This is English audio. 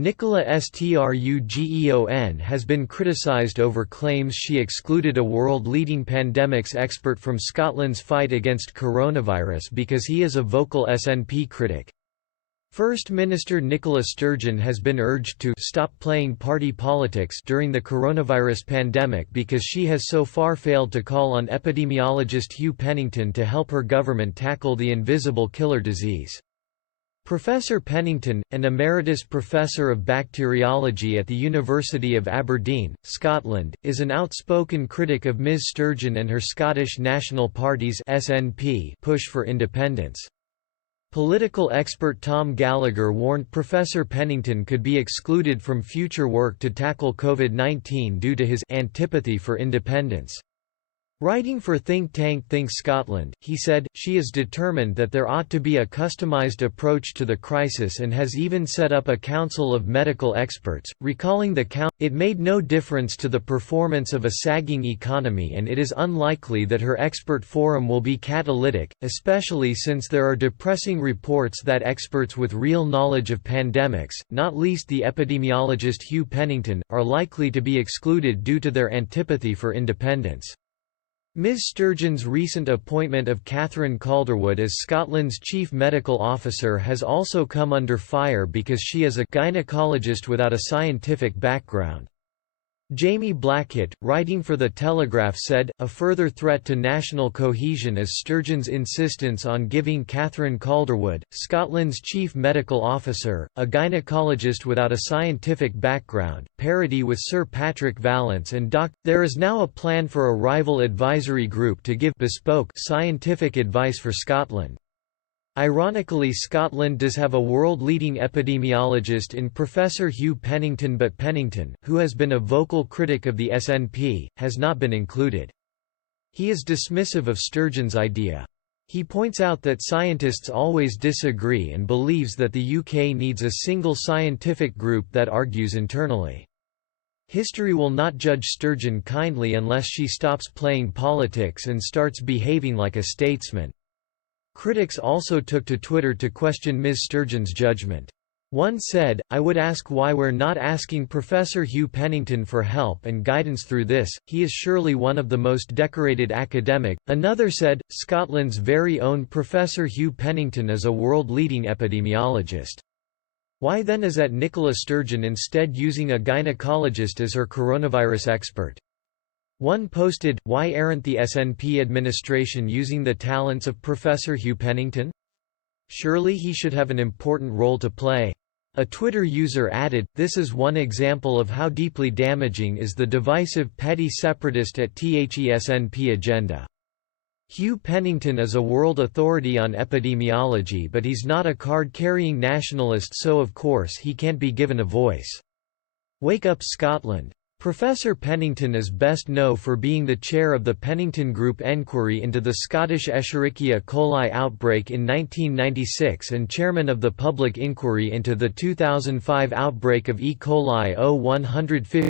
Nicola Sturgeon has been criticised over claims she excluded a world-leading pandemics expert from Scotland's fight against coronavirus because he is a vocal SNP critic. First Minister Nicola Sturgeon has been urged to stop playing party politics during the coronavirus pandemic because she has so far failed to call on epidemiologist Hugh Pennington to help her government tackle the invisible killer disease. Professor Pennington, an emeritus professor of bacteriology at the University of Aberdeen, Scotland, is an outspoken critic of Ms Sturgeon and her Scottish National Party's (SNP) push for independence. Political expert Tom Gallagher warned Professor Pennington could be excluded from future work to tackle COVID-19 due to his antipathy for independence. Writing for think tank Think Scotland, he said, "She is determined that there ought to be a customised approach to the crisis and has even set up a council of medical experts." Recalling the count, "It made no difference to the performance of a sagging economy and it is unlikely that her expert forum will be catalytic, especially since there are depressing reports that experts with real knowledge of pandemics, not least the epidemiologist Hugh Pennington, are likely to be excluded due to their antipathy for independence." Ms Sturgeon's recent appointment of Catherine Calderwood as Scotland's chief medical officer has also come under fire because she is a gynaecologist without a scientific background. Jamie Blackett, writing for The Telegraph, said, "A further threat to national cohesion is Sturgeon's insistence on giving Catherine Calderwood, Scotland's chief medical officer, a gynaecologist without a scientific background, parity with Sir Patrick Vallance and Dr. There is now a plan for a rival advisory group to give bespoke scientific advice for Scotland. Ironically, Scotland does have a world-leading epidemiologist in Professor Hugh Pennington, but Pennington, who has been a vocal critic of the SNP, has not been included. He is dismissive of Sturgeon's idea. He points out that scientists always disagree and believes that the UK needs a single scientific group that argues internally. History will not judge Sturgeon kindly unless she stops playing politics and starts behaving like a statesman. Critics also took to Twitter to question Ms Sturgeon's judgment. One said, "I would ask why we're not asking Professor Hugh Pennington for help and guidance through this, he is surely one of the most decorated academic." Another said, "Scotland's very own Professor Hugh Pennington is a world-leading epidemiologist. Why then is that Nicola Sturgeon instead using a gynaecologist as her coronavirus expert?" One posted, "Why aren't the SNP administration using the talents of Professor Hugh Pennington? Surely he should have an important role to play." A Twitter user added, "This is one example of how deeply damaging is the divisive petty separatist at THESNP agenda. Hugh Pennington is a world authority on epidemiology, but he's not a card-carrying nationalist, so of course he can't be given a voice. Wake up, Scotland." Professor Pennington is best known for being the chair of the Pennington Group Enquiry into the Scottish Escherichia coli outbreak in 1996 and chairman of the public inquiry into the 2005 outbreak of E. coli O150.